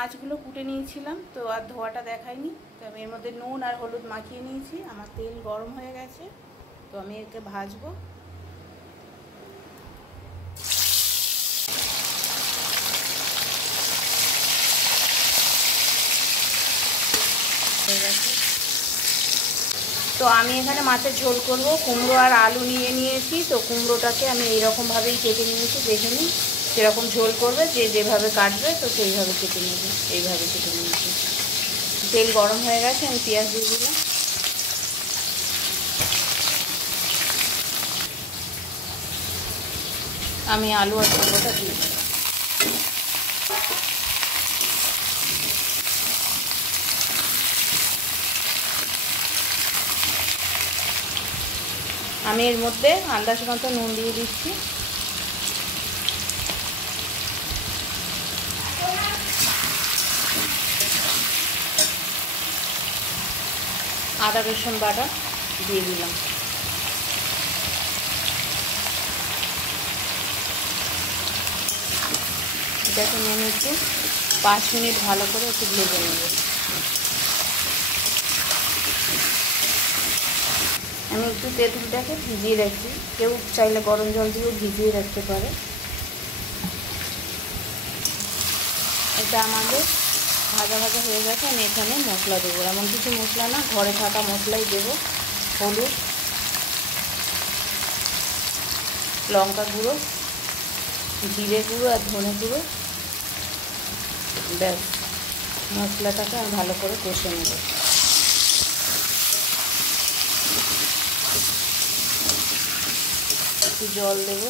মাছগুলো কুটে নিয়েছিলাম, তো আর ধোয়াটা দেখাইনি। তো আমি এর মধ্যে নুন আর হলুদ মাখিয়ে নিয়েছি। আমার তেল গরম হয়ে গেছে, তো আমি একে ভাজবো। হয়ে গেছে। তো আমি এখানে মাছের ঝোল করব। কুমড়ো আর আলু নিয়ে নিয়েছি। তো কুমড়োটাকে আমি এইরকমভাবেই কেটে নিয়েছি, দেখে নিই সেরকম ঝোল করবে, যে যেভাবে কাটবে তো সেইভাবে কেটে নেবে। এইভাবে কেটে নিয়েছি। তেল গরম হয়ে গেছে, আমি পেঁয়াজ দিয়ে দিলাম। আমি আলু আর কুমড়োটা দিয়ে দিলাম। আমি এর মধ্যে আন্দাজ মতো নুন দিয়ে দিচ্ছি। আদা রসুন বাটা দিয়ে দিলাম। এটাকে নেমে একটু 5 মিনিট ভালো করে একটু ভেজে নেব। আমি একটু তেঁতুলটাকে ভিজিয়ে রাখছি। কেউ চাইলে গরম জল দিয়েও ভিজিয়ে রাখতে পারে। এটা আমাদের ভাজা ভাজা হয়ে গেছে। আমি এখানে মশলা দেবো। এমন কিছু মশলা না, ঘরে থাকা মশলাই দেবো। হলুদ, লঙ্কা গুঁড়ো, জিরে গুঁড়ো আর ধনে গুঁড়ো। ব্যাস, মশলাটাকে আমি ভালো করে কষে নেব। একটু জল দেব।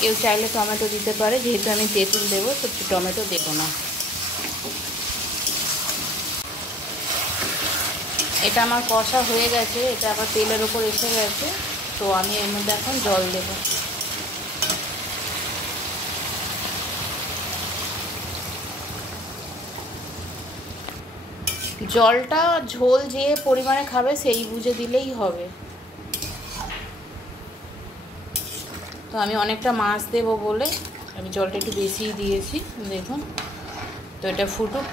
কেউ চাইলে টমেটো দিতে পারে, যেহেতু আমি তেঁতুল দেবো তো টমেটো দেবো না। এটা আমার কষা হয়ে গেছে, এটা আবার তেলের ওপর এসে গেছে। তো আমি এর মধ্যে এখন জল দেব। জলটা ঝোল যে পরিমাণে খাবে সেই বুঝে দিলেই হবে। তো আমি অনেকটা মাছ দেবো বলে আমি জলটা একটু বেশিই দিয়েছি। দেখুন, তো এটা ফুটুক।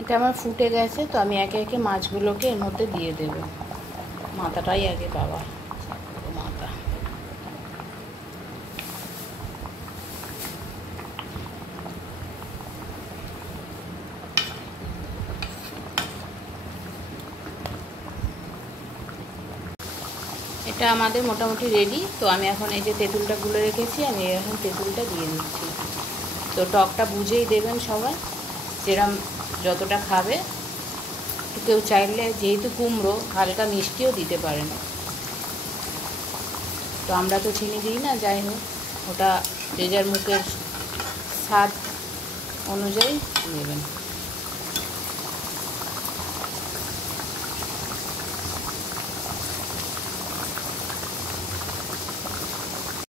এটা আমার ফুটে গেছে। তো আমি একে একে মাছগুলোকে এর মধ্যে দিয়ে দেব। মাথাটাই আগে বাবা, মাথা। এটা আমাদের মোটামুটি রেডি। তো আমি এখন এই যে তেঁতুলটা গুলে রেখেছি, আমি এখন তেঁতুলটা দিয়ে দিচ্ছি। তো টকটা বুঝেই দেবেন সবাই, যেরকম যতটা খাবে। কেউ চাইলে যেহেতু কুমড়ো হালকা মিষ্টিও দিতে পারেন। তো আমরা তো চিনি দিই না, যাই হোক ওটা যে যার মুখের স্বাদ অনুযায়ী দেবেন।